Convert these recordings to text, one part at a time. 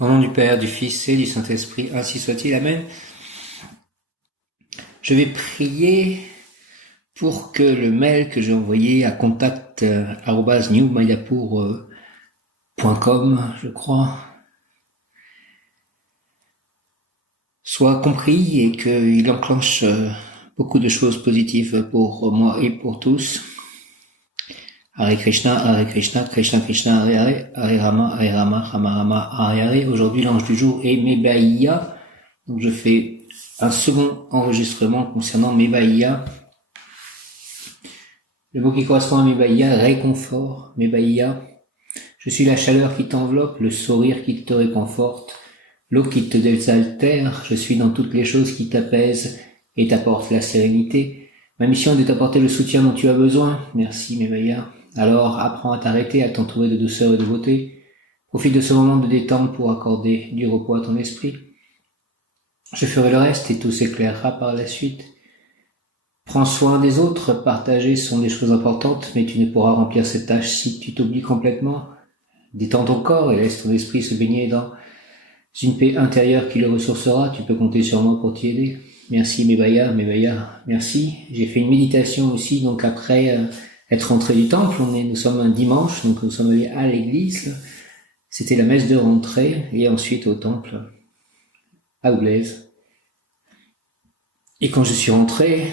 Au nom du Père, du Fils et du Saint-Esprit, ainsi soit-il. Amen. Je vais prier pour que le mail que j'ai envoyé à contact@newmayapur.com, je crois, soit compris et qu'il enclenche beaucoup de choses positives pour moi et pour tous. Hare Krishna, Krishna Krishna, Hare Hare, Hare Rama, Rama Rama, Hare Hare. Aujourd'hui, l'ange du jour est Mebaiya. Donc, je fais un second enregistrement concernant Mebaiya. Le mot qui correspond à Mebaiya, réconfort, Mebaiya. Je suis la chaleur qui t'enveloppe, le sourire qui te réconforte, l'eau qui te désaltère. Je suis dans toutes les choses qui t'apaisent et t'apportent la sérénité. Ma mission est de t'apporter le soutien dont tu as besoin. Merci Mebaiya. Alors, apprends à t'arrêter, à t'entourer de douceur et de beauté. Profite de ce moment de détente pour accorder du repos à ton esprit. Je ferai le reste et tout s'éclairera par la suite. Prends soin des autres, partager sont des choses importantes, mais tu ne pourras remplir cette tâche si tu t'oublies complètement. Détends ton corps et laisse ton esprit se baigner dans une paix intérieure qui le ressourcera. Tu peux compter sur moi pour t'y aider. Merci Mebaiya, merci. J'ai fait une méditation aussi, donc après être rentré du temple, nous sommes un dimanche, donc nous sommes allés à l'église. C'était la messe de rentrée et ensuite au temple à Oublaise. Et quand je suis rentré,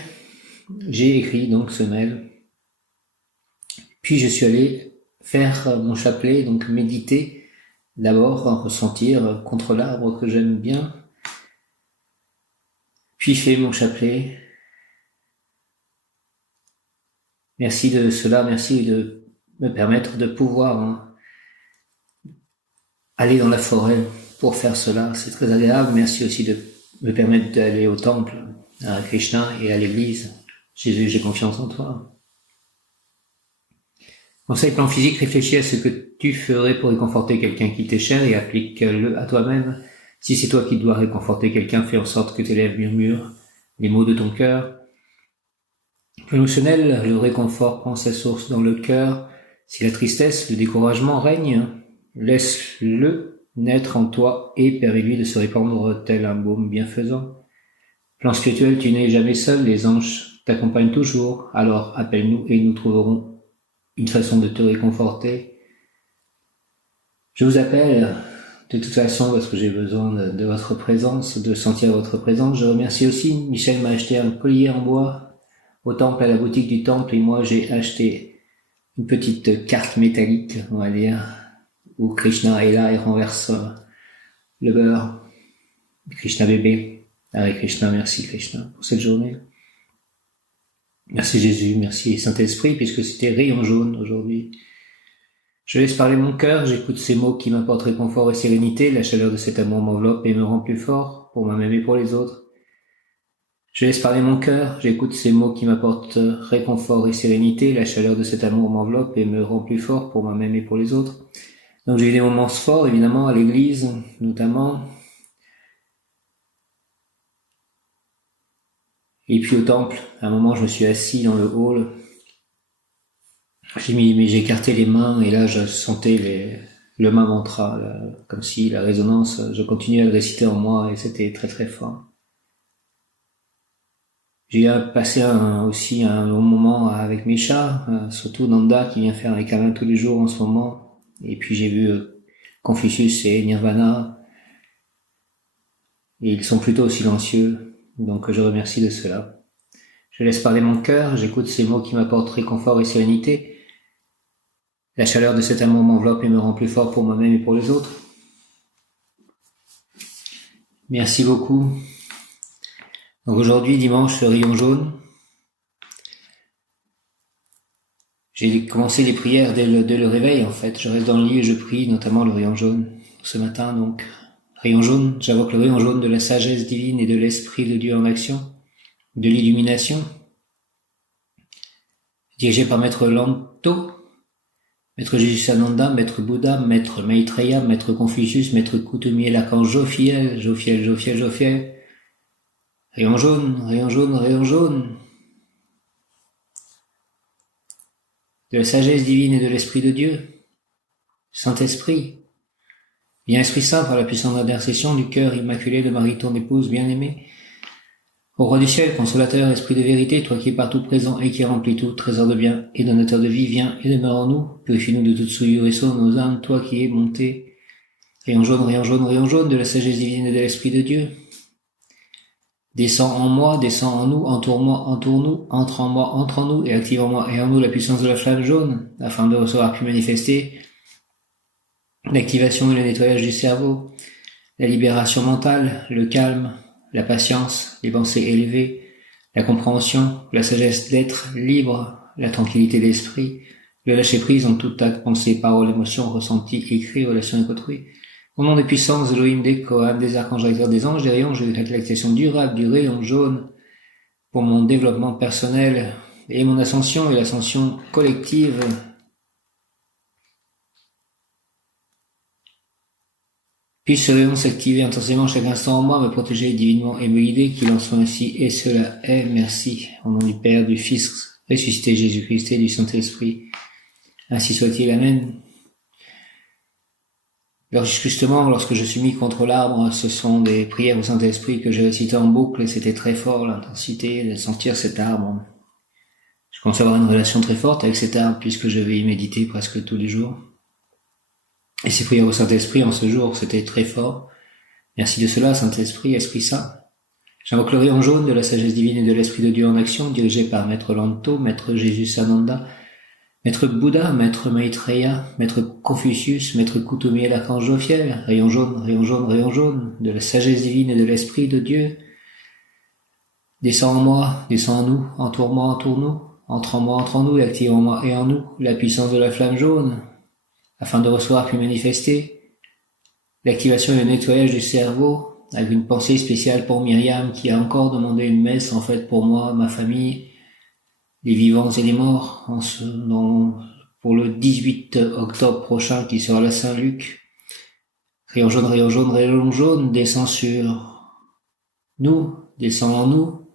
j'ai écrit donc ce mail. Puis je suis allé faire mon chapelet, donc méditer, d'abord ressentir contre l'arbre que j'aime bien, puis fait mon chapelet. Merci de cela, merci de me permettre de pouvoir aller dans la forêt pour faire cela, c'est très agréable. Merci aussi de me permettre d'aller au temple, à Krishna et à l'église. Jésus, j'ai confiance en toi. Conseil plan physique, réfléchis à ce que tu ferais pour réconforter quelqu'un qui t'est cher et applique-le à toi-même. Si c'est toi qui dois réconforter quelqu'un, fais en sorte que tes lèvres murmurent les mots de ton cœur. Émotionnel, le réconfort prend sa source dans le cœur. Si la tristesse, le découragement règne, laisse-le naître en toi et permets-lui de se répandre tel un baume bienfaisant. Plan spirituel, tu n'es jamais seul, les anges t'accompagnent toujours, alors appelle-nous et nous trouverons une façon de te réconforter. Je vous appelle de toute façon parce que j'ai besoin de votre présence, de sentir votre présence. Je remercie aussi, Michel m'a acheté un collier en bois au temple, à la boutique du temple, et moi j'ai acheté une petite carte métallique, on va dire, où Krishna est là et renverse le beurre. Krishna bébé. Hare Krishna, merci Krishna pour cette journée. Merci Jésus, merci Saint-Esprit, puisque c'était rayon jaune aujourd'hui. Je laisse parler mon cœur, j'écoute ces mots qui m'apportent réconfort et sérénité, la chaleur de cet amour m'enveloppe et me rend plus fort pour moi-même et pour les autres. Je laisse parler mon cœur, j'écoute ces mots qui m'apportent réconfort et sérénité, la chaleur de cet amour m'enveloppe et me rend plus fort pour moi-même et pour les autres. Donc j'ai eu des moments forts, évidemment, à l'église, notamment. Et puis au temple, à un moment, je me suis assis dans le hall. J'ai écarté les mains et là, je sentais le main mantra, là, comme si la résonance, je continuais à le réciter en moi et c'était très très fort. J'ai passé aussi un long moment avec mes chats, surtout Nanda qui vient faire les câlins tous les jours en ce moment. Et puis j'ai vu Confucius et Nirvana. Et ils sont plutôt silencieux, donc je remercie de cela. Je laisse parler mon cœur, j'écoute ces mots qui m'apportent réconfort et sérénité. La chaleur de cet amour m'enveloppe et me rend plus fort pour moi-même et pour les autres. Merci beaucoup. Donc aujourd'hui, dimanche, le rayon jaune. J'ai commencé les prières dès le réveil, en fait. Je reste dans le lit et je prie, notamment le rayon jaune. Ce matin, donc, rayon jaune, j'invoque le rayon jaune de la sagesse divine et de l'esprit de Dieu en action, de l'illumination. Dirigé par Maître Lanto, Maître Jésus Ananda, Maître Bouddha, Maître Maitreya, Maître Confucius, Maître Coutumier, l'archange Jophiel. Rayon jaune, rayon jaune, rayon jaune. De la sagesse divine et de l'Esprit de Dieu. Saint-Esprit. Viens Esprit Saint par la puissante intercession du cœur immaculé de Marie ton épouse bien-aimée. Ô Roi du ciel, consolateur, esprit de vérité, toi qui es partout présent et qui remplis tout, trésor de bien et donateur de vie, viens et demeure en nous, purifie-nous de toute souillure et sauve nos âmes, toi qui es monté, rayon jaune, rayon jaune, rayon jaune, de la sagesse divine et de l'Esprit de Dieu. Descends en moi, descends en nous, entoure-moi, entoure-nous, entre en moi, entre en nous, et active en moi et en nous la puissance de la flamme jaune, afin de recevoir puis manifester l'activation et le nettoyage du cerveau, la libération mentale, le calme, la patience, les pensées élevées, la compréhension, la sagesse d'être libre, la tranquillité d'esprit, le lâcher-prise en tout acte, pensée, parole, émotion, ressenti, écrit, relation avec autrui. Au nom des puissances, Elohim, des Kohanim, des archanges, des anges, des rayons, je décrète l'activation durable du rayon jaune pour mon développement personnel et mon ascension et l'ascension collective. Puisse ce rayon s'activer intensément chaque instant en moi, me protéger divinement et me guider, qu'il en soit ainsi, et cela est. Merci. Au nom du Père, du Fils, ressuscité Jésus-Christ et du Saint-Esprit. Ainsi soit-il. Amen. Alors justement, lorsque je suis mis contre l'arbre, ce sont des prières au Saint-Esprit que j'ai récitées en boucle, et c'était très fort l'intensité de sentir cet arbre. Je commence à avoir une relation très forte avec cet arbre, puisque je vais y méditer presque tous les jours. Et ces prières au Saint-Esprit en ce jour, c'était très fort. Merci de cela, Saint-Esprit, Esprit Saint. J'invoque le rayon jaune de la sagesse divine et de l'Esprit de Dieu en action, dirigé par Maître Lanto, Maître Jésus Sananda, Maître Bouddha, Maître Maitreya, Maître Confucius, Maître Kuthumi l'archange Jophiel, rayon jaune, rayon jaune, rayon jaune, de la sagesse divine et de l'Esprit de Dieu. Descends en moi, descends en nous, entoure-moi, entoure-nous, entre en moi, entre en nous, et active en moi et en nous la puissance de la flamme jaune, afin de recevoir puis manifester l'activation et le nettoyage du cerveau, avec une pensée spéciale pour Myriam, qui a encore demandé une messe, en fait, pour moi, ma famille, les vivants et les morts, pour le 18 octobre prochain, qui sera la Saint-Luc. Rayon jaune, rayon jaune, rayon jaune, descend sur nous, descend en nous,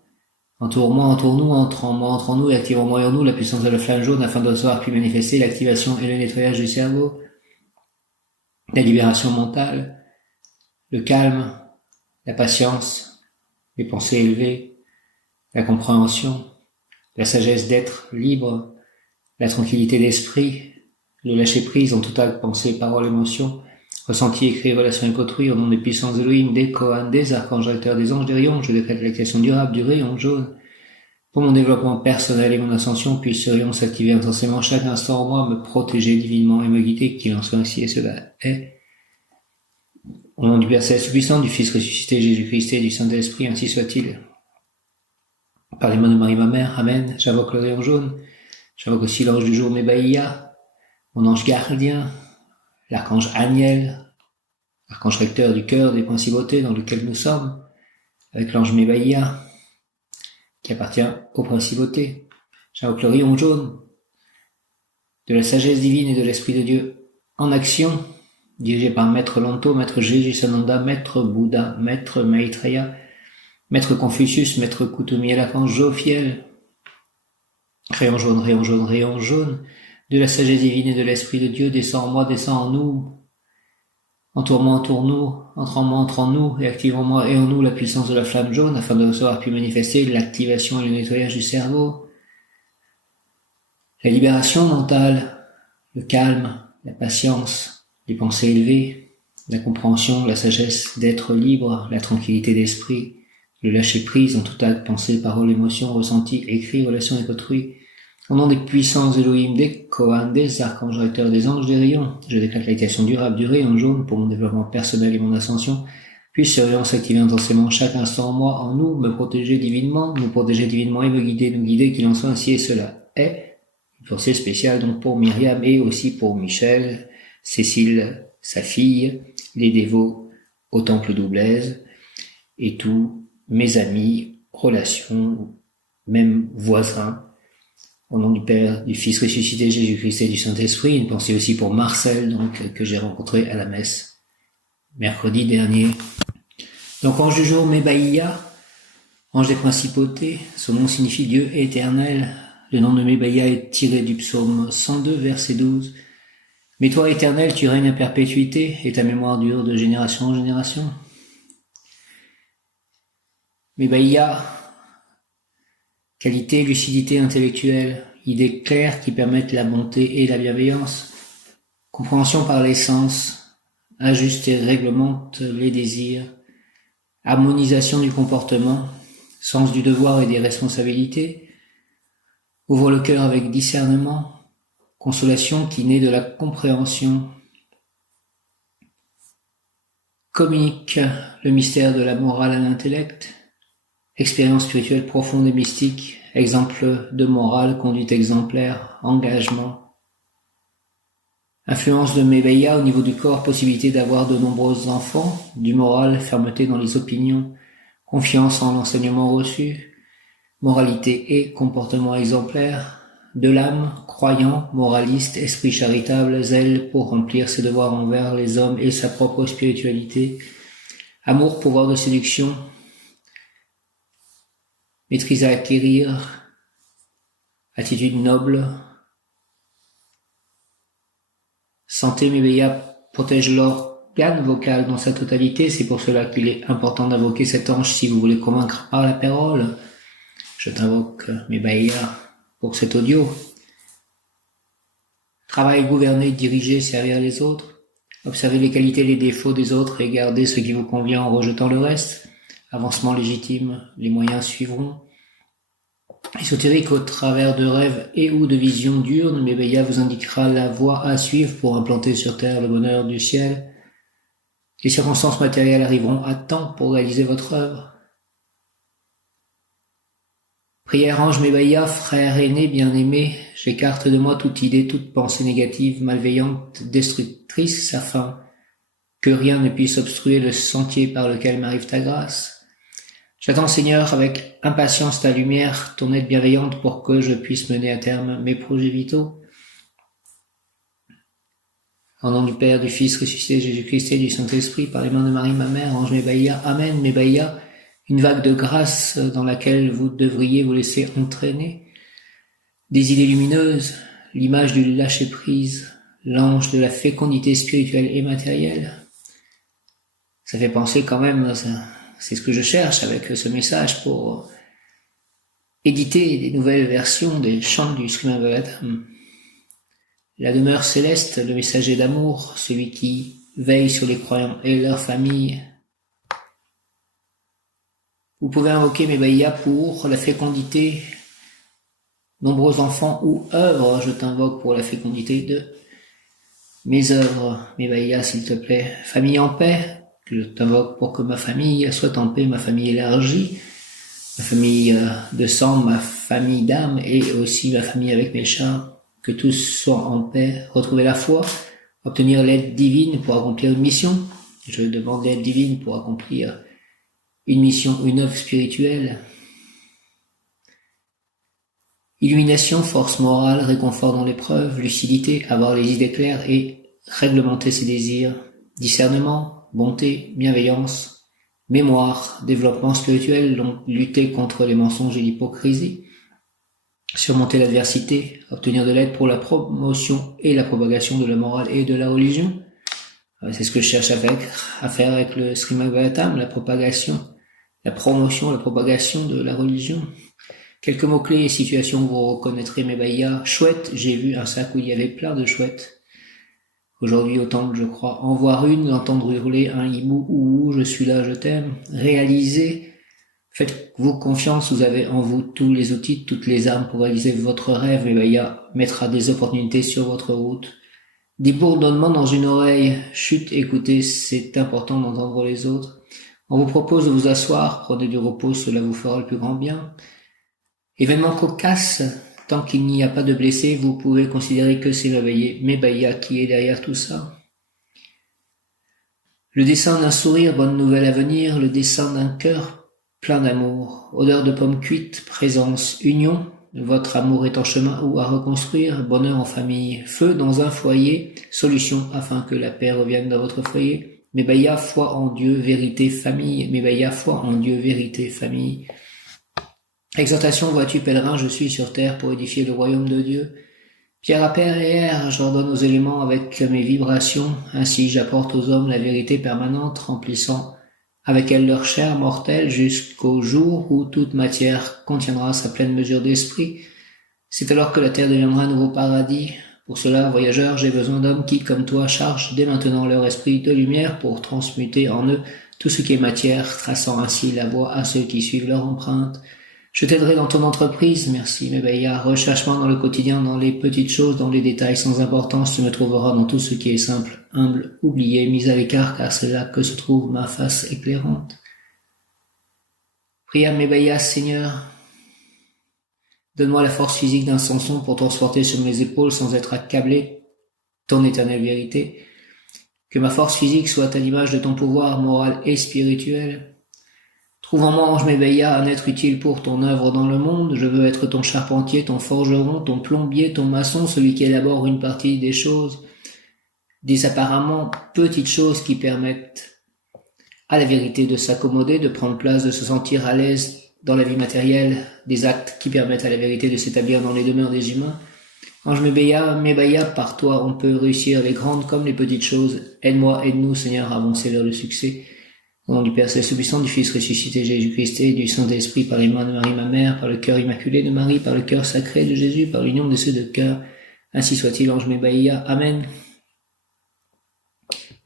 entoure-moi, entoure-nous, entre en moi, entre en nous, et active en moi et en nous la puissance de la flamme jaune, afin de recevoir puis manifester l'activation et le nettoyage du cerveau, la libération mentale, le calme, la patience, les pensées élevées, la compréhension, la sagesse d'être libre, la tranquillité d'esprit, le lâcher-prise en tout acte, pensée, parole, émotion, ressenti, écrit, relation avec autrui, au nom des puissances d'Elohim, des Kohanim, des archanges, des anges, des rayons, je décrète l'activation durable du rayon jaune. Pour mon développement personnel et mon ascension, puisse ce rayon s'activer intensément chaque instant en moi, me protéger divinement et me guider, qu'il en soit ainsi, et cela est. Au nom du Père Céleste puissant, du Fils ressuscité Jésus-Christ et du Saint-Esprit, ainsi soit-il. Par les mains de Marie ma mère, Amen. J'invoque le rayon jaune, j'invoque aussi l'ange du jour Mebaïa, mon ange gardien, l'archange Aniel, l'archange recteur du cœur des principautés dans lequel nous sommes, avec l'ange Mebaïa, qui appartient aux principautés. J'invoque le rayon jaune de la sagesse divine et de l'Esprit de Dieu en action, dirigé par Maître Lanto, Maître Jésus Sananda, Maître Bouddha, Maître Maitreya, Maître Confucius, Maître Kuthumi l'archange Jophiel. Rayon jaune, rayon jaune, rayon jaune, de la sagesse divine et de l'Esprit de Dieu, descend en moi, descend en nous. Entoure-moi, entoure-nous, entre en moi, entre en nous, et active en moi et en nous la puissance de la flamme jaune, afin de recevoir puis manifester l'activation et le nettoyage du cerveau, la libération mentale, le calme, la patience, les pensées élevées, la compréhension, la sagesse d'être libre, la tranquillité d'esprit, le lâcher-prise en tout acte, pensée, parole, émotion, ressenti, écrit, relation avec autrui. Au nom des puissances Elohim, des Kohanim, des archanges recteurs, des anges, des rayons, je décrète l'activation durable du rayon jaune pour mon développement personnel et mon ascension. Puisse ce rayon s'activer intensément chaque instant en moi, en nous, me protéger divinement et me guider, qu'il en soit ainsi, et cela est. Une pensée spéciale donc pour Myriam et aussi pour Michel, Cécile, sa fille, les dévots au temple d'Oublaise et tous mes amis, relations, même voisins. Au nom du Père, du Fils ressuscité Jésus-Christ et du Saint-Esprit, une pensée aussi pour Marcel, donc, que j'ai rencontré à la messe mercredi dernier. Donc, ange du jour, Mebaïa, ange des principautés, son nom signifie Dieu éternel. Le nom de Mebaïa est tiré du psaume 102, verset 12. Mais toi, éternel, tu règnes à perpétuité, et ta mémoire dure de génération en génération. Mébaya, qualité, lucidité intellectuelle, idées claires qui permettent la bonté et la bienveillance, compréhension par les sens, ajuste et réglemente les désirs, harmonisation du comportement, sens du devoir et des responsabilités, ouvre le cœur avec discernement, consolation qui naît de la compréhension, communique le mystère de la morale à l'intellect, expérience spirituelle profonde et mystique, exemple de morale, conduite exemplaire, engagement. Influence de Mébaya au niveau du corps, possibilité d'avoir de nombreux enfants, du moral, fermeté dans les opinions, confiance en l'enseignement reçu, moralité et comportement exemplaire, de l'âme, croyant, moraliste, esprit charitable, zèle pour remplir ses devoirs envers les hommes et sa propre spiritualité, amour, pouvoir de séduction, maîtrise à acquérir, attitude noble, santé. Mébaya protège l'organe vocal dans sa totalité, c'est pour cela qu'il est important d'invoquer cet ange si vous voulez convaincre par la parole. Je t'invoque Mébaya pour cet audio. Travail, gouverner, diriger, servir les autres. Observez les qualités et les défauts des autres et gardez ce qui vous convient en rejetant le reste. Avancement légitime, les moyens suivront. Ésotérique au travers de rêves et ou de visions diurnes, Mébaya vous indiquera la voie à suivre pour implanter sur terre le bonheur du ciel. Les circonstances matérielles arriveront à temps pour réaliser votre œuvre. Prière ange Mébaya, frère aîné bien-aimé, j'écarte de moi toute idée, toute pensée négative, malveillante, destructrice, afin que rien ne puisse obstruer le sentier par lequel m'arrive ta grâce. J'attends, Seigneur, avec impatience ta lumière, ton aide bienveillante pour que je puisse mener à terme mes projets vitaux. Au nom du Père, du Fils ressuscité, Jésus-Christ et du Saint-Esprit, par les mains de Marie, ma mère, ange Mébaya, Amen. Mébaya, une vague de grâce dans laquelle vous devriez vous laisser entraîner. Des idées lumineuses, l'image du lâcher-prise, l'ange de la fécondité spirituelle et matérielle. Ça fait penser quand même, c'est ce que je cherche avec ce message pour éditer des nouvelles versions des chants du Srimad Bhagavatam. La demeure céleste, le messager d'amour, celui qui veille sur les croyants et leurs familles. Vous pouvez invoquer Mébaya pour la fécondité, nombreux enfants ou œuvres. Je t'invoque pour la fécondité de mes œuvres. Mébaya, s'il te plaît. Famille en paix, je t'invoque pour que ma famille soit en paix, ma famille élargie, ma famille de sang, ma famille d'âme et aussi ma famille avec mes chats. Que tous soient en paix, retrouver la foi, obtenir l'aide divine pour accomplir une mission. Je demande l'aide divine pour accomplir une mission, une œuvre spirituelle. Illumination, force morale, réconfort dans l'épreuve, lucidité, avoir les idées claires et réglementer ses désirs. Discernement, bonté, bienveillance, mémoire, développement spirituel, donc lutter contre les mensonges et l'hypocrisie. Surmonter l'adversité, obtenir de l'aide pour la promotion et la propagation de la morale et de la religion. C'est ce que je cherche à faire avec le Srimad Bhagavatam, la propagation, la promotion, la propagation de la religion. Quelques mots-clés et situations où vous reconnaîtrez Mébaya. Chouette, j'ai vu un sac où il y avait plein de chouettes. Aujourd'hui, au temple, je crois en voir une, entendre hurler un hibou ou je suis là, je t'aime. Réaliser. Faites-vous confiance, vous avez en vous tous les outils, toutes les armes pour réaliser votre rêve. Mébaya mettra des opportunités sur votre route. Des bourdonnements dans une oreille. Chut, écoutez, c'est important d'entendre les autres. On vous propose de vous asseoir, prenez du repos, cela vous fera le plus grand bien. Événement cocasse, tant qu'il n'y a pas de blessés, vous pouvez considérer que c'est Mébaya qui est derrière tout ça. Le dessin d'un sourire, bonne nouvelle à venir, le dessin d'un cœur plein d'amour, odeur de pommes cuites, présence, union, votre amour est en chemin ou à reconstruire, bonheur en famille, feu dans un foyer, solution afin que la paix revienne dans votre foyer. Mébaya, foi en Dieu, vérité, famille. Mébaya, foi en Dieu, vérité, famille. Exhortation, vois-tu pèlerin, je suis sur terre pour édifier le royaume de Dieu. Pierre à pierre et air, j'ordonne aux éléments avec mes vibrations, ainsi j'apporte aux hommes la vérité permanente, remplissant avec elle leur chair mortelle jusqu'au jour où toute matière contiendra sa pleine mesure d'esprit. C'est alors que la terre deviendra un nouveau paradis. Pour cela, voyageurs, j'ai besoin d'hommes qui, comme toi, chargent dès maintenant leur esprit de lumière pour transmuter en eux tout ce qui est matière, traçant ainsi la voie à ceux qui suivent leur empreinte. Je t'aiderai dans ton entreprise, merci Mebaïa. Recherche-moi dans le quotidien, dans les petites choses, dans les détails sans importance. Tu me trouveras dans tout ce qui est simple, humble, oublié, mis à l'écart, car c'est là que se trouve ma face éclairante. Prie à Mebaïa, Seigneur. Donne-moi la force physique d'un Samson pour transporter sur mes épaules sans être accablé ton éternelle vérité. Que ma force physique soit à l'image de ton pouvoir moral et spirituel. Trouve en moi, ange Mebaïa, un être utile pour ton œuvre dans le monde. Je veux être ton charpentier, ton forgeron, ton plombier, ton maçon, celui qui élabore une partie des choses, des apparemment petites choses qui permettent à la vérité de s'accommoder, de prendre place, de se sentir à l'aise dans la vie matérielle, des actes qui permettent à la vérité de s'établir dans les demeures des humains. Ange Mebaïa, par toi on peut réussir les grandes comme les petites choses. Aide-moi, aide-nous Seigneur à avancer vers le succès. Au nom du Père Céleste Tout-Puissant, du Fils ressuscité Jésus-Christ et du Saint-Esprit, par les mains de Marie ma mère, par le cœur immaculé de Marie, par le cœur sacré de Jésus, par l'union de ces deux cœurs, ainsi soit-il, ange Mebaïa. Amen.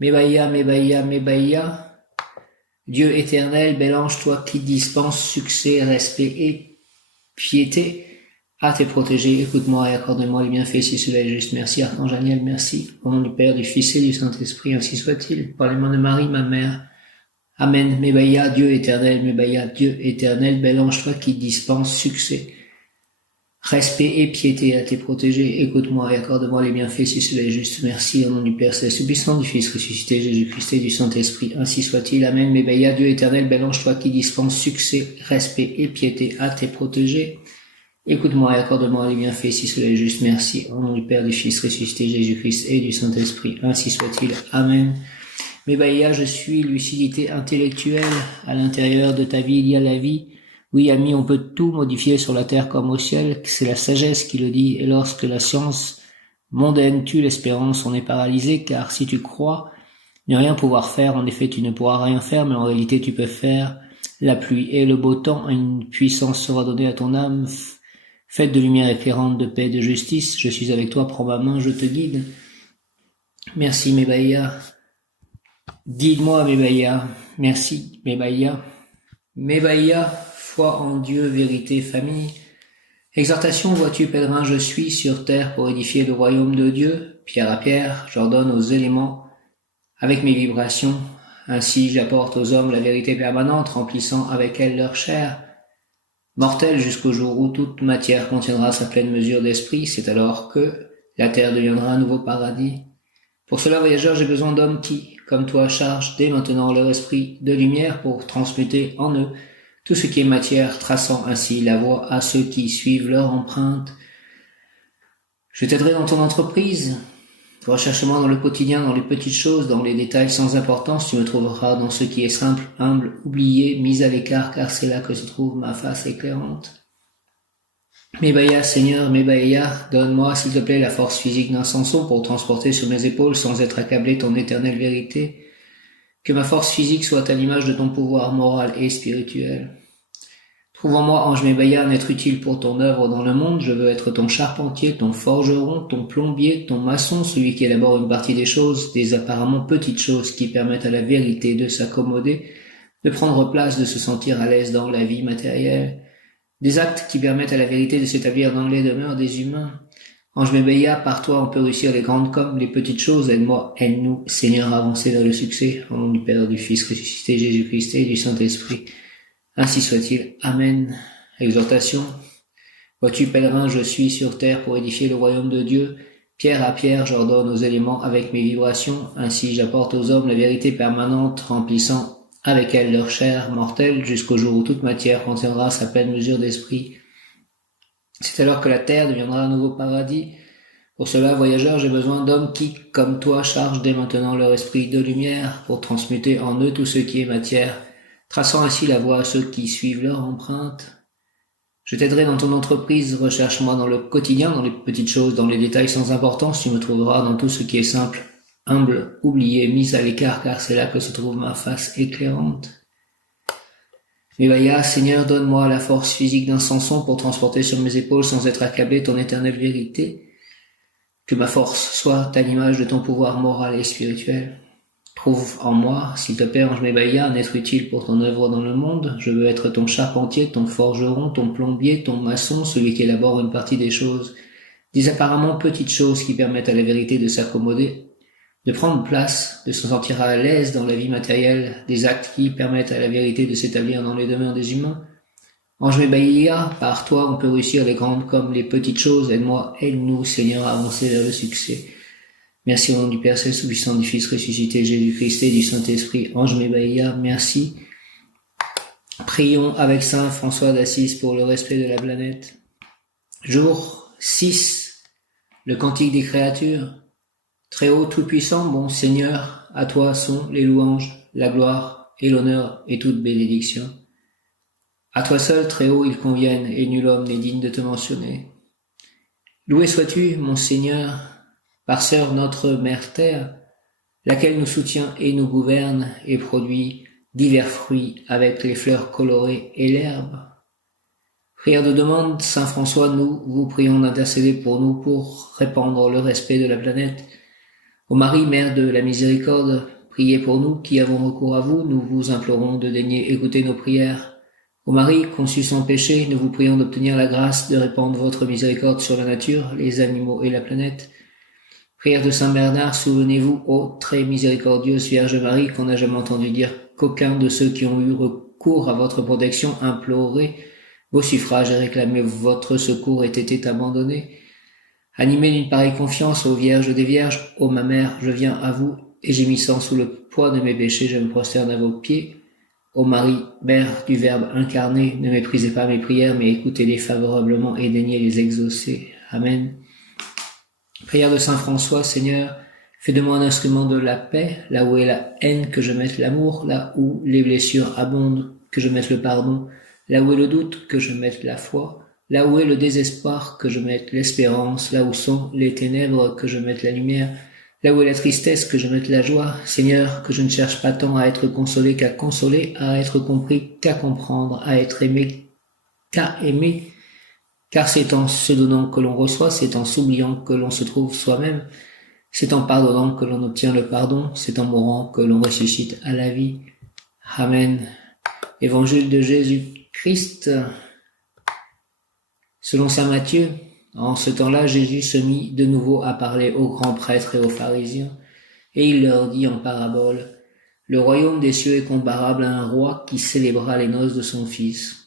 Mebaïa, Mebaïa, Mebaïa. Dieu éternel, bel ange, toi qui dispenses succès, respect et piété à tes protégés, écoute-moi et accorde-moi les bienfaits si cela est juste. Merci, Archange Daniel, merci. Au nom du Père, du Fils et du Saint-Esprit, ainsi soit-il, par les mains de Marie ma mère. Amen. Mebaïa, Dieu éternel, bel ange, toi qui dispenses succès, respect et piété à tes protégés, écoute-moi et accorde-moi les bienfaits si cela est juste. Merci, au nom du Père Céleste Puissant, du Fils ressuscité Jésus-Christ et du Saint-Esprit, ainsi soit-il. Amen. Mebaïa, Dieu éternel, bel ange, toi qui dispenses succès, respect et piété à tes protégés, écoute-moi et accorde-moi les bienfaits si cela est juste. Merci, au nom du Père, du Fils ressuscité Jésus-Christ et du Saint-Esprit, ainsi soit-il. Amen. Mebaïa, je suis lucidité intellectuelle. À l'intérieur de ta vie, il y a la vie. Oui, ami, on peut tout modifier sur la terre comme au ciel. C'est la sagesse qui le dit. Et lorsque la science mondaine tue l'espérance, on est paralysé, car si tu crois ne rien pouvoir faire, en effet, tu ne pourras rien faire, mais en réalité, tu peux faire la pluie et le beau temps. Une puissance sera donnée à ton âme, faite de lumière éclairante, de paix, de justice. Je suis avec toi, prends ma main, je te guide. Merci, Mebaïa. Guide-moi, Mebaïa. Merci, Mebaïa. Mebaïa, foi en Dieu, vérité, famille. Exhortation, vois-tu, pèlerin, je suis sur terre pour édifier le royaume de Dieu. Pierre à pierre, j'ordonne aux éléments avec mes vibrations. Ainsi, j'apporte aux hommes la vérité permanente, remplissant avec elle leur chair mortelle jusqu'au jour où toute matière contiendra sa pleine mesure d'esprit. C'est alors que la terre deviendra un nouveau paradis. Pour cela, voyageurs, j'ai besoin d'hommes qui, comme toi, chargent dès maintenant leur esprit de lumière pour transmuter en eux tout ce qui est matière, traçant ainsi la voie à ceux qui suivent leur empreinte. Je t'aiderai dans ton entreprise. Recherche-moi dans le quotidien, dans les petites choses, dans les détails sans importance. Tu me trouveras dans ce qui est simple, humble, oublié, mis à l'écart, car c'est là que se trouve ma face éclairante. Mebaïa, Seigneur, Mebaïa, donne-moi, s'il te plaît, la force physique d'un Samson pour transporter sur mes épaules sans être accablé ton éternelle vérité. Que ma force physique soit à l'image de ton pouvoir moral et spirituel. Trouve en moi, ange Mebaïa, un être utile pour ton œuvre dans le monde. Je veux être ton charpentier, ton forgeron, ton plombier, ton maçon, celui qui élabore une partie des choses, des apparemment petites choses qui permettent à la vérité de s'accommoder, de prendre place, de se sentir à l'aise dans la vie matérielle. Des actes qui permettent à la vérité de s'établir dans les demeures des humains. Ange Mebaïa, par toi on peut réussir les grandes comme les petites choses. Aide-moi, aide-nous, Seigneur, à avancer vers le succès. Au nom du Père, du Fils ressuscité Jésus-Christ et du Saint-Esprit. Ainsi soit-il. Amen. Exhortation. Vois-tu, pèlerin, je suis sur terre pour édifier le royaume de Dieu. Pierre à pierre, j'ordonne aux éléments avec mes vibrations. Ainsi j'apporte aux hommes la vérité permanente, remplissant avec elle leur chair mortelle, jusqu'au jour où toute matière contiendra sa pleine mesure d'esprit. C'est alors que la terre deviendra un nouveau paradis. Pour cela, voyageurs, j'ai besoin d'hommes qui, comme toi, chargent dès maintenant leur esprit de lumière pour transmuter en eux tout ce qui est matière, traçant ainsi la voie à ceux qui suivent leur empreinte. Je t'aiderai dans ton entreprise, recherche-moi dans le quotidien, dans les petites choses, dans les détails sans importance, tu me trouveras dans tout ce qui est simple, humble, oublié, mis à l'écart, car c'est là que se trouve ma face éclairante. Mevaya, Seigneur, donne-moi la force physique d'un Samson pour transporter sur mes épaules sans être accablé ton éternelle vérité. Que ma force soit à l'image de ton pouvoir moral et spirituel. Trouve en moi, s'il te plaît, Ange Mevaya, un être utile pour ton œuvre dans le monde. Je veux être ton charpentier, ton forgeron, ton plombier, ton maçon, celui qui élabore une partie des choses, des apparemment petites choses qui permettent à la vérité de s'accommoder, de prendre place, de se sentir à l'aise dans la vie matérielle, des actes qui permettent à la vérité de s'établir dans les demeures des humains. Ange Mevaya, par toi on peut réussir les grandes comme les petites choses. Aide-moi, aide-nous, Seigneur, à avancer vers le succès. Merci au nom du Père Céleste Tout-Puissant, du Fils ressuscité Jésus-Christ et du Saint-Esprit. Ange Mevaya, merci. Prions avec Saint François d'Assise pour le respect de la planète. Jour 6. Le Cantique des créatures. Très haut, tout-puissant, bon Seigneur, à toi sont les louanges, la gloire et l'honneur et toute bénédiction. À toi seul, très haut, ils conviennent, et nul homme n'est digne de te mentionner. Loué sois-tu, mon Seigneur, par sœur notre mère terre, laquelle nous soutient et nous gouverne et produit divers fruits avec les fleurs colorées et l'herbe. Prière de demande, Saint François, nous vous prions d'intercéder pour nous pour répandre le respect de la planète. Ô Marie, Mère de la Miséricorde, priez pour nous qui avons recours à vous, nous vous implorons de daigner écouter nos prières. Ô Marie, conçue sans péché, nous vous prions d'obtenir la grâce de répandre votre miséricorde sur la nature, les animaux et la planète. Prière de Saint Bernard, souvenez-vous, ô très miséricordieuse Vierge Marie, qu'on n'a jamais entendu dire qu'aucun de ceux qui ont eu recours à votre protection, imploré vos suffrages et réclamé votre secours ait été abandonné. Animé d'une pareille confiance, ô Vierge des Vierges, ô ma mère, je viens à vous, et gémissant sous le poids de mes péchés, je me prosterne à vos pieds. Ô Marie, Mère du Verbe incarné, ne méprisez pas mes prières, mais écoutez-les favorablement et daignez les exaucer. Amen. Prière de Saint François, Seigneur, fais de moi un instrument de la paix, là où est la haine, que je mette l'amour, là où les blessures abondent, que je mette le pardon, là où est le doute, que je mette la foi, là où est le désespoir, que je mette l'espérance, là où sont les ténèbres, que je mette la lumière, là où est la tristesse, que je mette la joie. Seigneur, que je ne cherche pas tant à être consolé qu'à consoler, à être compris qu'à comprendre, à être aimé qu'à aimer, car c'est en se donnant que l'on reçoit, c'est en s'oubliant que l'on se trouve soi-même, c'est en pardonnant que l'on obtient le pardon, c'est en mourant que l'on ressuscite à la vie. Amen. Évangile de Jésus-Christ. Selon saint Matthieu, en ce temps-là, Jésus se mit de nouveau à parler aux grands prêtres et aux pharisiens, et il leur dit en parabole, « Le royaume des cieux est comparable à un roi qui célébra les noces de son fils.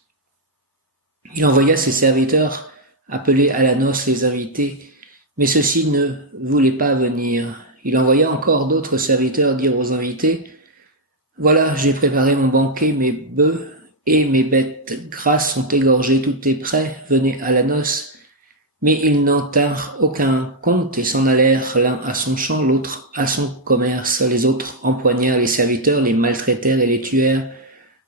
Il envoya ses serviteurs appeler à la noce les invités, mais ceux-ci ne voulaient pas venir. Il envoya encore d'autres serviteurs dire aux invités, « Voilà, j'ai préparé mon banquet, mes bœufs et mes bêtes grasses sont égorgées, tout est prêt, venez à la noce. » Mais ils n'en tinrent aucun compte et s'en allèrent l'un à son champ, l'autre à son commerce. Les autres empoignèrent les serviteurs, les maltraitèrent et les tuèrent.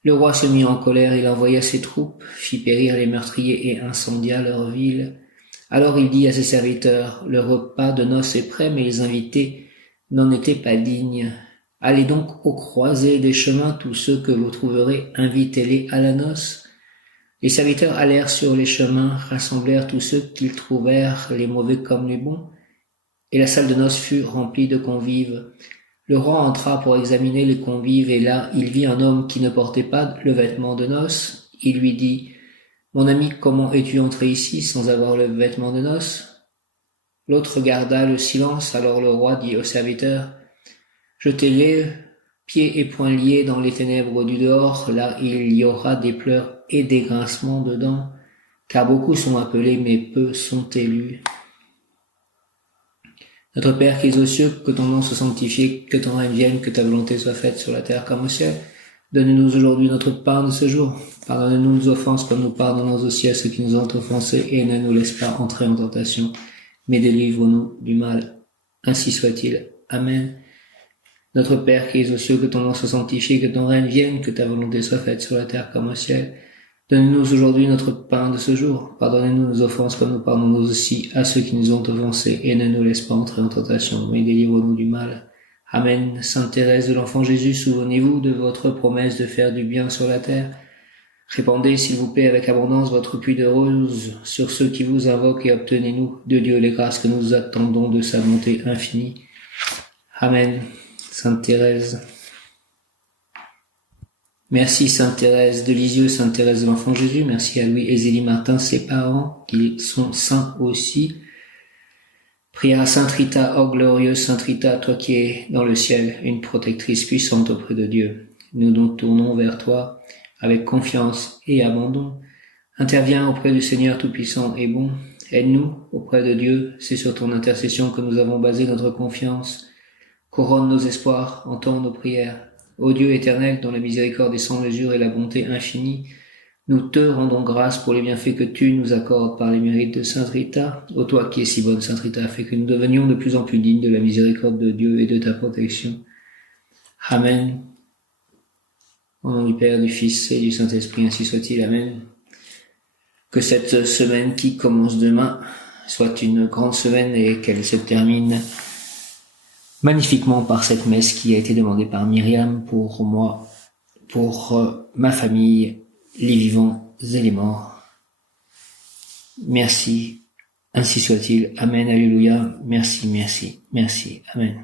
Le roi se mit en colère, il envoya ses troupes, fit périr les meurtriers et incendia leur ville. Alors il dit à ses serviteurs, « Le repas de noces est prêt, mais les invités n'en étaient pas dignes. Allez donc aux croisées des chemins, tous ceux que vous trouverez, invitez-les à la noce. » Les serviteurs allèrent sur les chemins, rassemblèrent tous ceux qu'ils trouvèrent, les mauvais comme les bons, et la salle de noces fut remplie de convives. Le roi entra pour examiner les convives, et là, il vit un homme qui ne portait pas le vêtement de noces. Il lui dit, « Mon ami, comment es-tu entré ici sans avoir le vêtement de noces ?» L'autre garda le silence, alors le roi dit au serviteur, « Jetez-les, pieds et poings liés dans les ténèbres du dehors, là il y aura des pleurs et des grincements de dents, car beaucoup sont appelés, mais peu sont élus. » Notre Père qui es aux cieux, que ton nom soit sanctifié, que ton règne vienne, que ta volonté soit faite sur la terre comme au ciel. Donne-nous aujourd'hui notre pain de ce jour. Pardonne-nous nos offenses comme nous pardonnons aussi à ceux qui nous ont offensés, et ne nous laisse pas entrer en tentation, mais délivre-nous du mal. Ainsi soit-il. Amen. Notre Père qui es aux cieux, que ton nom soit sanctifié, que ton règne vienne, que ta volonté soit faite sur la terre comme au ciel. Donne-nous aujourd'hui notre pain de ce jour. Pardonnez-nous nos offenses comme nous pardonnons aussi à ceux qui nous ont offensés. Et ne nous laisse pas entrer en tentation, mais délivre-nous du mal. Amen. Sainte Thérèse de l'Enfant Jésus, souvenez-vous de votre promesse de faire du bien sur la terre. Répandez, s'il vous plaît, avec abondance votre pluie de roses sur ceux qui vous invoquent et obtenez-nous de Dieu les grâces que nous attendons de sa bonté infinie. Amen. Sainte Thérèse. Merci Sainte Thérèse de Lisieux, Sainte Thérèse de l'Enfant Jésus. Merci à Louis et Zélie Martin, ses parents, qui sont saints aussi. Prière à Sainte Rita, ô glorieuse Sainte Rita, toi qui es dans le ciel, une protectrice puissante auprès de Dieu. Nous nous tournons vers toi avec confiance et abandon. Interviens auprès du Seigneur Tout-Puissant et bon. Aide-nous auprès de Dieu. C'est sur ton intercession que nous avons basé notre confiance. Couronne nos espoirs, entends nos prières. Ô Dieu éternel, dont la miséricorde est sans mesure et la bonté infinie, nous te rendons grâce pour les bienfaits que tu nous accordes par les mérites de Sainte Rita. Ô toi qui es si bonne, Sainte Rita, fais que nous devenions de plus en plus dignes de la miséricorde de Dieu et de ta protection. Amen. Au nom du Père, du Fils et du Saint-Esprit, ainsi soit-il. Amen. Que cette semaine qui commence demain soit une grande semaine et qu'elle se termine magnifiquement par cette messe qui a été demandée par Myriam pour moi, pour ma famille, les vivants et les morts. Merci, ainsi soit-il. Amen, alléluia. Merci, merci, merci. Amen.